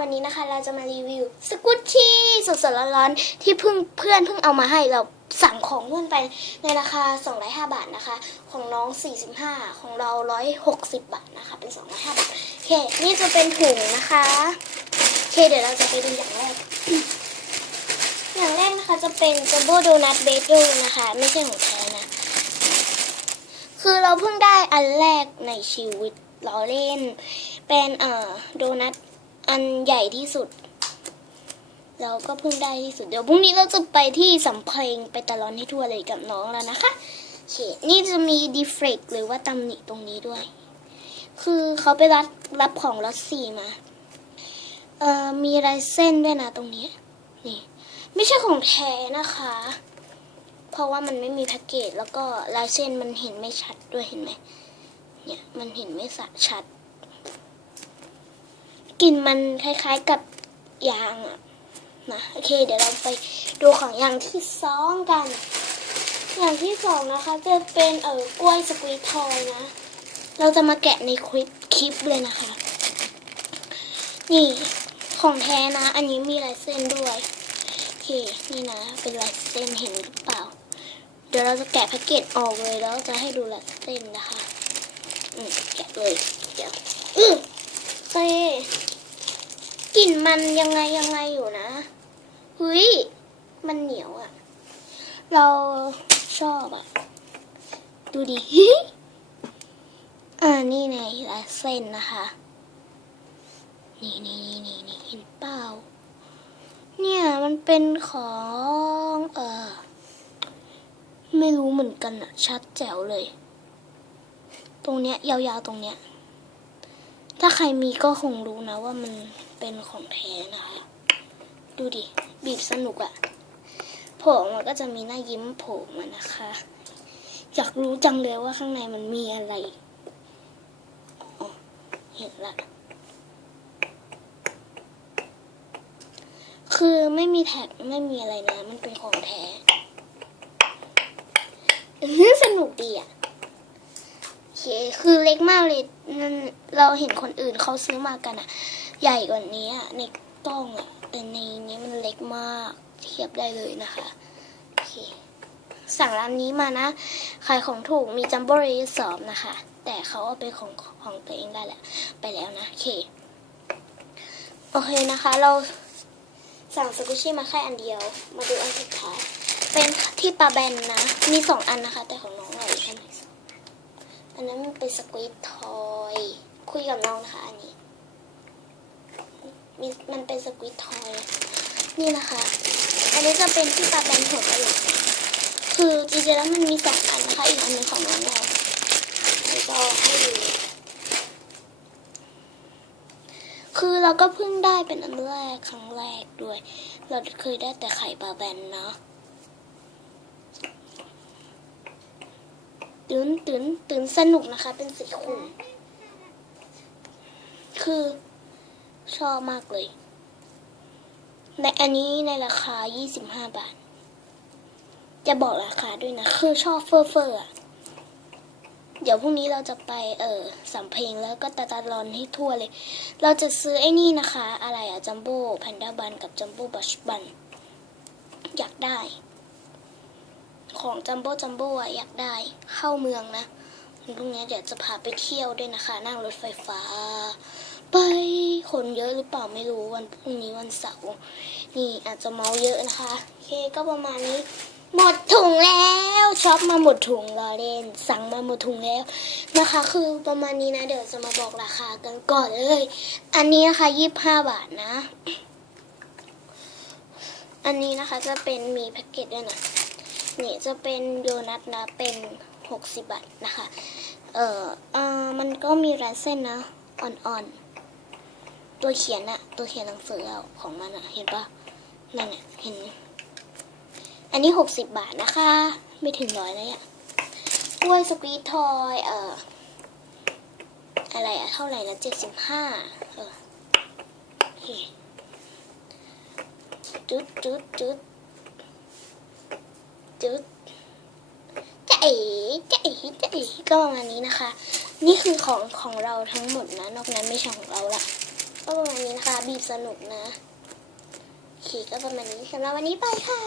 วันนี้นะคะ เราจะมารีวิวสกุตชี่สดๆร้อนๆที่เพิ่งเพื่อนเพิ่งเอามาให้เราสั่งของเพื่อนไปในราคา 205 บาทนะคะ ของน้อง 45 ของเรา 160 บาทนะคะ เป็น 205 บาทโอเค นี่จะเป็นถุงนะคะโอเค เดี๋ยวเราจะไปดูอย่างแรก อย่างแรกนะคะจะเป็นจัมโบ้โดนัทเบเกอร์นะคะ ไม่ใช่ของแท้นะ คือเราเพิ่งได้อันแรกในชีวิตเราเล่น เป็นเอ่อโดนัท อันใหญ่ที่สุด เราก็เพิ่งได้ที่สุด เดี๋ยวพรุ่งนี้เราจะไปที่สำเพ็งไปตะลอนให้ทั่วเลยกับน้องแล้วนะคะเคนี่จะมีดีเฟกหรือว่าตำหนิตรงนี้ด้วย คือเขาไปรับรับของล็อตสี่มา เอ่อ มีลายเส้นด้วยนะตรงนี้ นี่ ไม่ใช่ของแท้นะคะ เพราะว่ามันไม่มีแพ็กเกจแล้วก็ลายเส้นมันเห็นไม่ชัดด้วยเห็นไหมเนี่ย มันเห็นไม่ชัด กลิ่นมันคล้ายๆกับยางอะนะโอเค เดี๋ยวเราไปดูของอย่างที่สองกัน อย่างที่สองนะคะ จะเป็นเออกล้วยสกวีทอยนะ เราจะมาแกะในคลิปคลิปเลยนะคะ นี่ของแท้นะ อันนี้มีลายเส้นด้วยโอเคนี่นะ เป็นลายเส้นเห็นหรือเปล่า เดี๋ยวเราจะแกะแพ็กเกจออกเลยแล้วจะให้ดูลายเส้นนะคะ อืมแกะเลย เดี๋ยวอือเต้ ลิ่นมันยังไงยังไงอยู่นะเฮ้ยมันเหนียวอะ่ะ เราชอบอะ่ะ ดูดิอ่านี่ไงลายเส้นนะคะนี่นี่นี่นี่เห็นเปล่าเนี่ยมันเป็นของเออไม่รู้เหมือนกันอะชัดแจ๋วเลย ตรงเนี้ยยาวๆตรงเนี้ย ถ้าใครมีก็คงรู้นะว่ามันเป็นของแท้นะคะ ดูดิ บีบสนุกอะโผล่มันก็จะมีหน้ายิ้มโผล่มานะคะ อยากรู้จังเลยว่าข้างในมันมีอะไรเห็นละคือไม่มีแท็กไม่มีอะไรนะ มันเป็นของแท้สนุกดีอะ คคือเล็กมากเลยนั่นเราเห็นคนอื่นเขาซื้อมากันอะใหญ่กว่านี้อะในกล้องอะแต่ในนี้มันเล็กมากเทียบได้เลยนะคะโอเคสั่งร้านนี้มานะ ขายของถูกมีจัมโบ้เรสสอบนะคะ แต่เขาเอาเป็นของของตัวเองได้แหละไปแล้วนะโอเคโอเคนะคะ เราสั่งสกุชี่มาแค่อันเดียว มาดูอันสุดท้าย เป็นที่ปลาแบนนะ มีสองอันนะคะ แต่ของน้องเราอีกอันหนึ่ง อันนั้นมันเป็นสควิตทอย คุยกับน้องนะคะอันนี้มมันเป็นสควิตทอย นี่นะคะ อันนี้จะเป็นที่ปลาแบนหัวกระโหลกคือจริงๆแล้วมันมีสองอันนะคะ อีกอันหนึงของน้องเราแล้วก็ให้ดูคือเราก็เพิ่งได้เป็นอันแรกครั้งแรกด้วย เราเคยได้แต่ไข่ปลาแบนเนาะ ตื่นตื่นตื่นสนุกนะคะ เป็นสีขุ่นคือชอบมากเลย ในอันนี้ในราคา 25 บาท จะบอกราคาด้วยนะ คือชอบเฟอร์เฟอร์อะเดี๋ยวพรุ่งนี้เราจะไปเออสำเพ็งแล้วก็ตะตาลอนให้ทั่วเลย เราจะซื้อไอ้นี่นะคะ อะไรอะจัมโบ้แพนด้าบันกับจัมโบ้บัชบัน อยากได้ ของจัมโบ้จัมโบ้อะอยากได้เข้าเมืองนะวันพรุ่งนี้เดี๋ยวจะพาไปเที่ยวด้วยนะคะ นั่งรถไฟฟ้า ไปคนเยอะหรือเปล่าไม่รู้วันพรุ่งนี้วันเสาร์นี่อาจจะเมาเยอะนะคะโอเคก็ประมาณนี้ หมดถุงแล้วช็อปมาหมดถุงรอเล่น สั่งมาหมดถุงแล้วนะคะ คือประมาณนี้นะเดี๋ยวจะมาบอกราคากันก่อนเลย อันนี้นะคะยี่บห้าบาทนะ อันนี้นะคะจะเป็นมีแพ็กเกจด้วยนะ นี่จะเป็นโดนัทนะเป็น 60 บาทนะคะ เออเอ่อมันก็มีลายเส้นนะอ่อนๆ ตัวเขียนอะตัวเขียนหนังสือของมันอะเห็นปะนั่นอะเห็น อันนี้ 60 บาทนะคะ ไม่ถึงร้อยเลยอะกล้วยสกีทอยเอ่ออะไรอะเท่าไหร่นะ75เออโอเคจุดจุดจุด จุดจะเอ๋จะเอ๋จะเอ๋ก็ประมาณนี้นะคะ นี่คือของของเราทั้งหมดนะ นอกนั้นไม่ใช่ของเราละก็ประมาณนี้นะคะ บีบสนุกนะโอเคก็ประมาณนี้สำหรับวันนี้ไปค่ะ